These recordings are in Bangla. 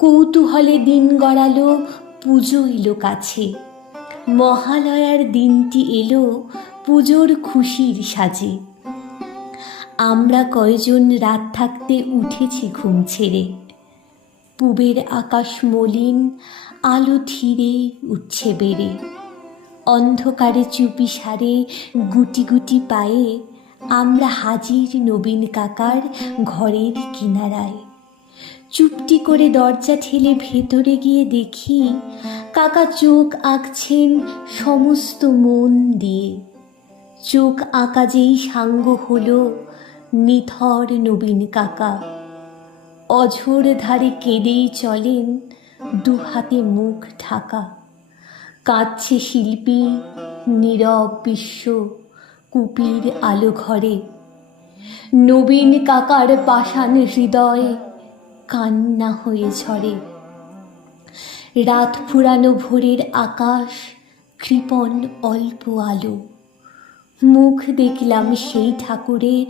কৌতূহলে দিন গড়ালো, পুজো এলো কাছে। মহালয়ার দিনটি এলো পুজোর খুশির সাজে। আমরা কয়জন রাত থাকতে উঠেছি ঘুম ছেড়ে। পুবের আকাশ মলিন, আলো ধীরে উঠছে বেড়ে। অন্ধকারে চুপি সারে গুটি গুটি পায়ে আমরা হাজির নবীন কাকার ঘরের কিনারায়। চুপটি করে দরজা ঠেলে ভেতরে গিয়ে দেখি কাকা চোখ আঁকছেন সমস্ত মন দিয়ে। চোখ আঁকা যেই সাঙ্গ হলো নিথর নবীন কাকা। অঝোর ধারে কেঁদেই চলেন, দু হাতে মুখ ঢাকা। কাঁদছে শিল্পী, নীরব বিশ্ব কুপির আলো ঘরে। নবীন কাকার পাষাণ হৃদয় কান্না হয়ে ঝরে। রাত ফুরানো ভোরের আকাশ কৃপণ অল্প আলো। মুখ দেখলাম সেই ঠাকুরের,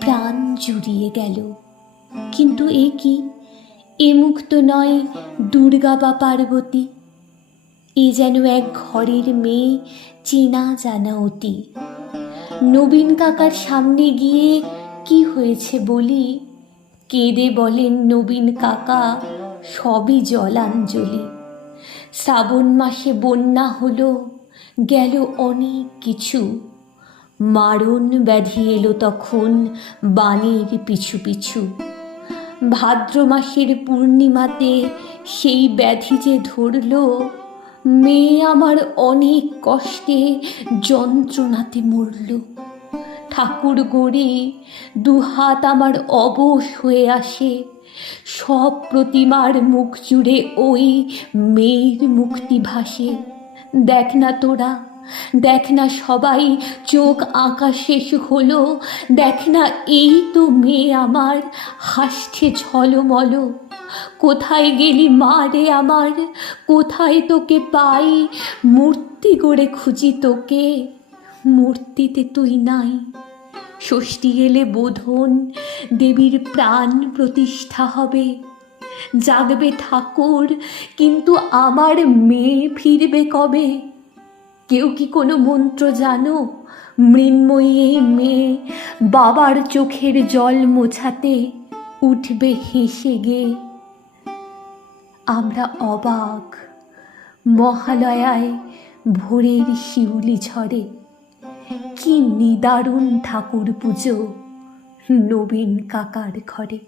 প্রাণ জুড়িয়ে গেল। কিন্তু এ কি, এ মুখ তো নয় দুর্গা বা পার্বতী। এ যেন এক ঘরের মেয়ে, চেনা জানা অতি। নবীন কাকার সামনে গিয়ে কি হয়েছে বলি, কেঁদে বলেন নবীন কাকা সবই জলাঞ্জলি। শ্রাবণ মাসে বন্যা হলো, গেল অনেক কিছু। মারণ ব্যাধি এলো তখন বানের পিছু পিছু। ভাদ্র মাসের পূর্ণিমাতে সেই ব্যাধি যে ধরল, মেয়ে আমার অনেক কষ্টে যন্ত্রণাতে মরল। ঠাকুর গড়ে দুহাত আমার অবশ হয়ে আসে। সব প্রতিমার মুখ জুড়ে ওই মেয়ের মুক্তি ভাসে। দেখ না তোরা, দেখ না সবাই, চোখ আঁকা শেষ হলো। দেখ না এই তো মেয়ে আমার হাসছে ঝলমল। কোথায় গেলি মা রে আমার, কোথায় তোকে পাই? মূর্তি গড়ে খুঁজি তোকে, মূর্তিতে তুই নাই। ষষ্ঠী এলে বোধন দেবীর প্রাণ প্রতিষ্ঠা হবে। জাগবে ঠাকুর, কিন্তু আমার মেয়ে ফিরবে কবে? কেউ কি কোনো মন্ত্র জানো? মৃন্ময়ী এই মেয়ে বাবার চোখের জল মোছাতে উঠবে হেসে গে। আমরা অবাক, মহালয়ায় ভোরের শিউলি ঝরে। কি নিদারুণ ঠাকুর পুজো নবীন কাকার ঘরে।